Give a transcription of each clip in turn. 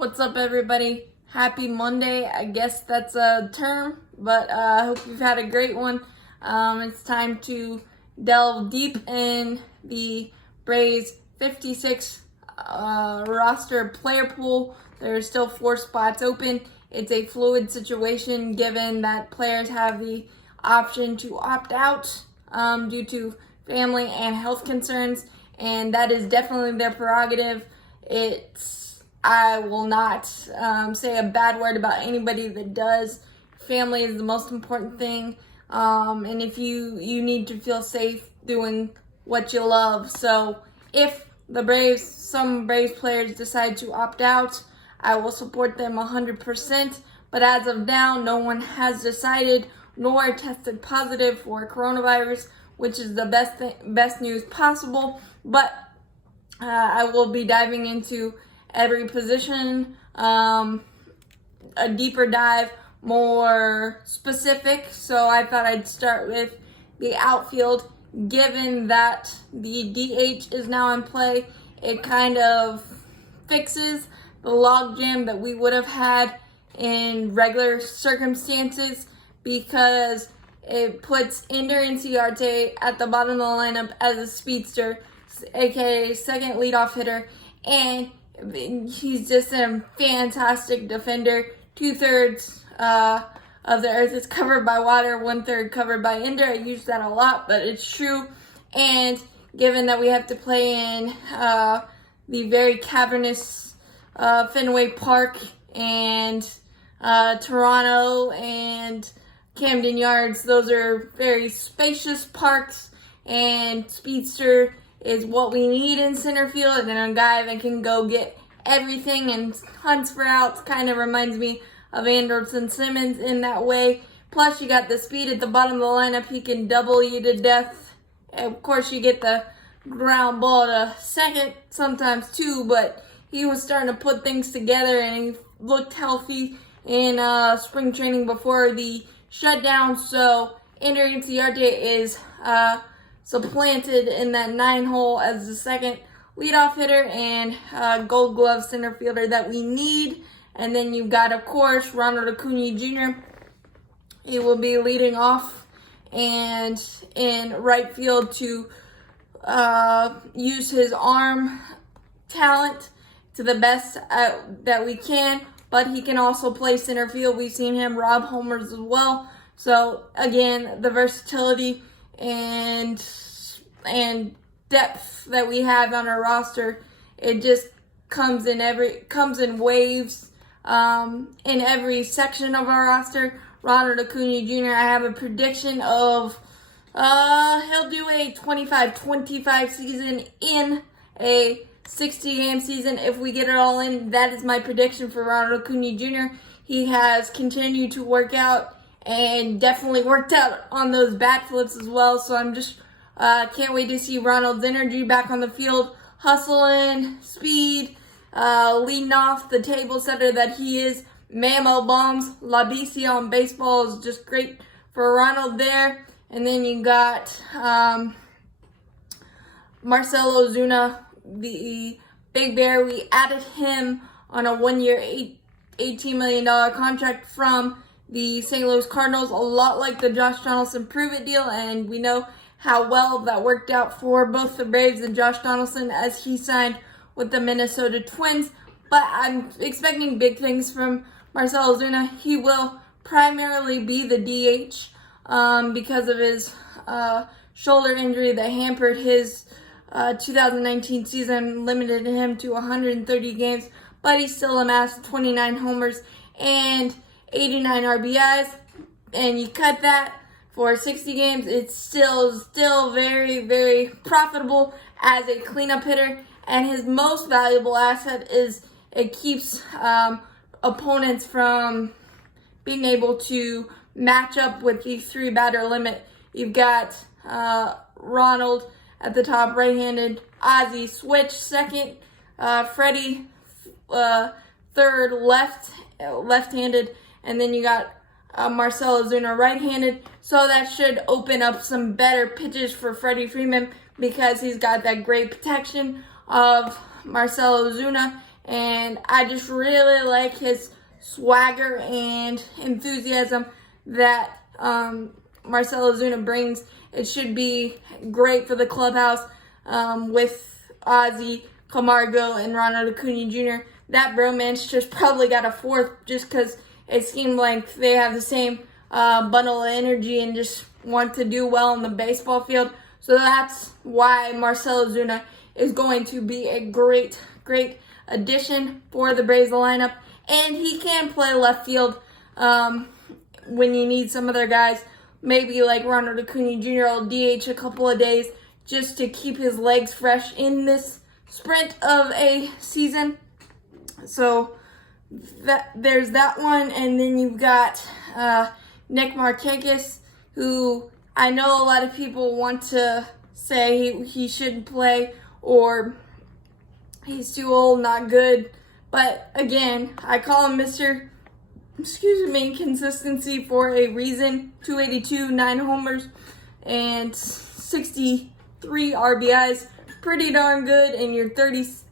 What's up, everybody? Happy Monday. I guess that's a term, but I hope you've had a great one. It's time to delve deep in the Braves 56 roster player pool. There's still 4 spots open. It's a fluid situation given that players have the option to opt out due to family and health concerns, and that is definitely their prerogative. I will not say a bad word about anybody that does. Family is the most important thing, and if you need to feel safe doing what you love. So if some Braves players decide to opt out, I will support them 100%. But as of now, no one has decided nor tested positive for coronavirus, which is the best news possible. But I will be diving into every position, a deeper dive, more specific. So I thought I'd start with the outfield. Given that the DH is now in play, it kind of fixes the logjam that we would have had in regular circumstances, because it puts Ender Inciarte at the bottom of the lineup as a speedster, aka second leadoff hitter, and he's just a fantastic defender. 2/3 of the earth is covered by water, 1/3 covered by Ender. I use that a lot, but it's true. And given that we have to play in the very cavernous Fenway Park and Toronto and Camden Yards, those are very spacious parks, and speedster is what we need in center field, and then a guy that can go get everything and hunts for outs. Kind of reminds me of Anderson Simmons in that way. Plus, you got the speed at the bottom of the lineup. He can double you to death. Of course, you get the ground ball to second, sometimes too, but he was starting to put things together, and he looked healthy in spring training before the shutdown. So Ender Inciarte is supplanted in that 9-hole as the second leadoff hitter and Gold Glove center fielder that we need. And then you've got, of course, Ronald Acuna Jr. He will be leading off, and in right field to use his arm talent to the best that we can. But he can also play center field. We've seen him rob homers as well. So again, the versatility and depth that we have on our roster, it just comes in waves in every section of our roster. Ronald Acuna Jr., I have a prediction of he'll do a 25-25 season in a 60-game season if we get it all in. That is my prediction for Ronald Acuna Jr. He has continued to work out and definitely worked out on those bat flips as well. So I'm just can't wait to see Ronald's energy back on the field, hustling, speed, leading off the table setter that he is. Mammo bombs, La Bici on baseball is just great for Ronald there. And then you got Marcell Ozuna, the Big Bear. We added him on a 1-year, $18 million contract from the St. Louis Cardinals, a lot like the Josh Donaldson prove-it deal, and we know how well that worked out for both the Braves and Josh Donaldson as he signed with the Minnesota Twins. But I'm expecting big things from Marcell Ozuna. He will primarily be the DH because of his shoulder injury that hampered his 2019 season, limited him to 130 games, but he still amassed 29 homers and 89 RBIs, and you cut that for 60 games, it's still very, very profitable as a cleanup hitter. And his most valuable asset is it keeps opponents from being able to match up with the 3-batter limit. You've got Ronald at the top, right-handed, Ozzie switch second, Freddie third, left-handed, and then you got Marcell Ozuna right-handed. So that should open up some better pitches for Freddie Freeman because he's got that great protection of Marcell Ozuna. and I just really like his swagger and enthusiasm that Marcell Ozuna brings. It should be great for the clubhouse with Ozzy, Camargo, and Ronald Acuna Jr. That bromance just probably got a fourth just because it seemed like they have the same bundle of energy and just want to do well on the baseball field. So that's why Marcell Ozuna is going to be a great addition for the Braves lineup. And he can play left field when you need some other guys. Maybe like Ronald Acuna Jr. will DH a couple of days just to keep his legs fresh in this sprint of a season. So there's that one. And then you've got Nick Markakis, who I know a lot of people want to say he shouldn't play or he's too old, not good. But again, I call him Mr. Consistency for a reason. 282, 9 homers, and 63 RBIs. Pretty darn good in your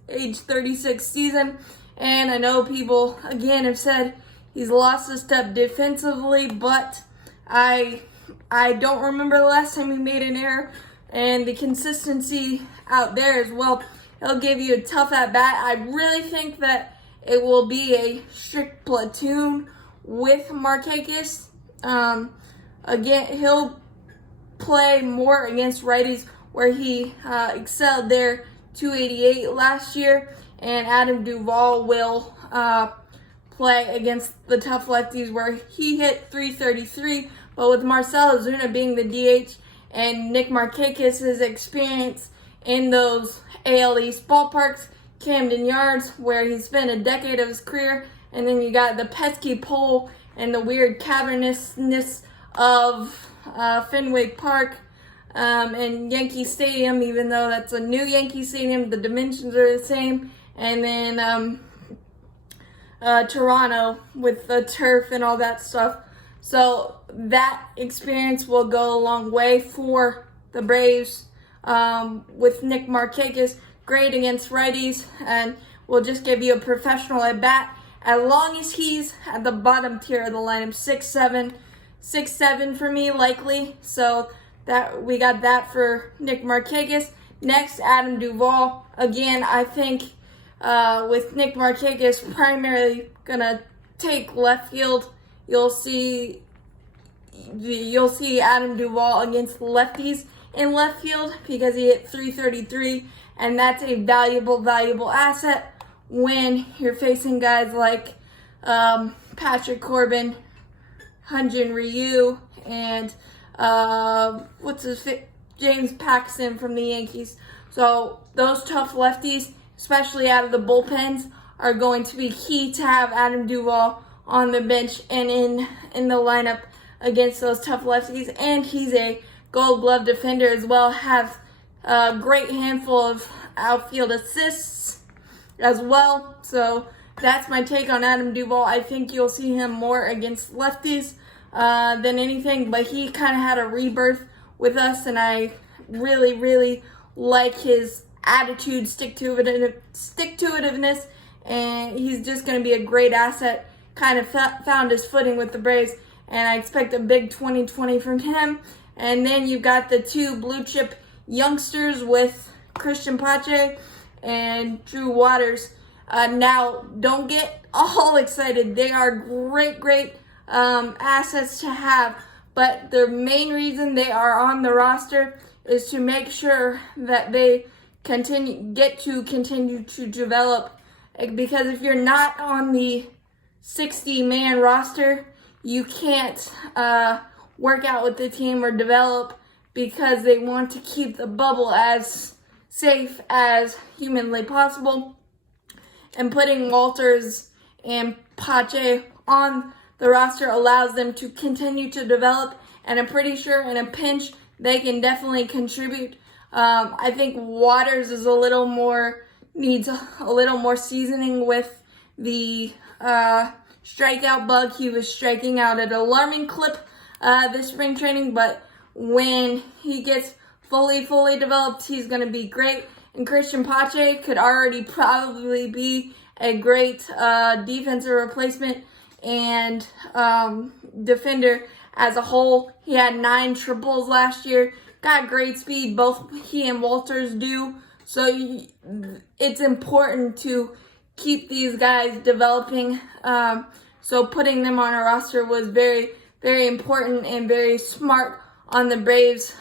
age 36 season. And I know people, again, have said he's lost a step defensively, but I don't remember the last time he made an error. And the consistency out there as well. He'll give you a tough at-bat. I really think that it will be a strict platoon with Markakis. Again, he'll play more against righties where he excelled there, 288 last year. And Adam Duvall will play against the tough lefties where he hit 333. But with Marcell Ozuna being the DH and Nick Markakis' experience in those AL East ballparks, Camden Yards, where he spent a decade of his career, and then you got the pesky pole and the weird cavernousness of Fenway Park and Yankee Stadium, even though that's a new Yankee Stadium, the dimensions are the same. And then Toronto with the turf and all that stuff. So that experience will go a long way for the Braves with Nick Markakis. Great against righties and will just give you a professional at bat as long as he's at the bottom tier of the lineup. 6'7" for me likely. So that we got that for Nick Markakis. Next, Adam Duvall. Again, I think with Nick Markakis primarily gonna take left field, you'll see Adam Duvall against lefties in left field because he hit 333, and that's a valuable asset when you're facing guys like Patrick Corbin, Hyun-Jin Ryu, and James Paxton from the Yankees. So those tough lefties, especially out of the bullpens, are going to be key to have Adam Duvall on the bench and in the lineup against those tough lefties. And he's a Gold Glove defender as well. Have a great handful of outfield assists as well. So that's my take on Adam Duvall. I think you'll see him more against lefties than anything, but he kind of had a rebirth with us, and I really like his attitude, stick-to-itiveness, and he's just going to be a great asset. Kind of found his footing with the Braves, and I expect a big 2020 from him. And then you've got the two blue chip youngsters with Christian Pache and Drew Waters. Now, don't get all excited. They are great assets to have, but the main reason they are on the roster is to make sure that they continue to develop. Because if you're not on the 60-man roster, you can't work out with the team or develop, because they want to keep the bubble as safe as humanly possible. And putting Walters and Pache on the roster allows them to continue to develop, and I'm pretty sure in a pinch they can definitely contribute. I think Waters is needs a little more seasoning with the strikeout bug. He was striking out at an alarming clip this spring training, but when he gets fully developed, he's going to be great. And Christian Pache could already probably be a great defensive replacement and defender as a whole. He had 9 triples last year. Got great speed. Both he and Walters do. So it's important to keep these guys developing. So putting them on a roster was very, very important and very smart on the Braves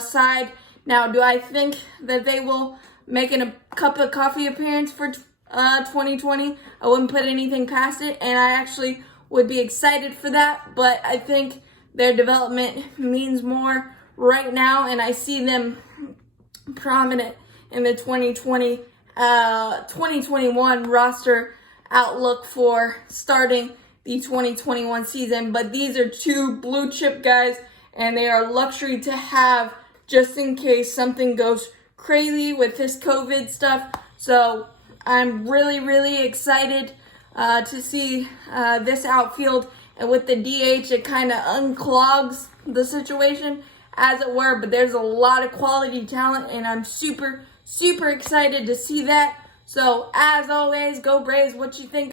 side. Now, do I think that they will make a cup of coffee appearance for 2020? I wouldn't put anything past it, and I actually would be excited for that. But I think their development means more right now, and I see them prominent in the 2021 roster outlook for starting the 2021 season. But these are 2 blue chip guys, and they are a luxury to have just in case something goes crazy with this COVID stuff. So I'm really, really excited to see this outfield. And with the DH, it kind of unclogs the situation, as it were. But there's a lot of quality talent, and I'm super, super excited to see that. So as always, go Braves. What you think?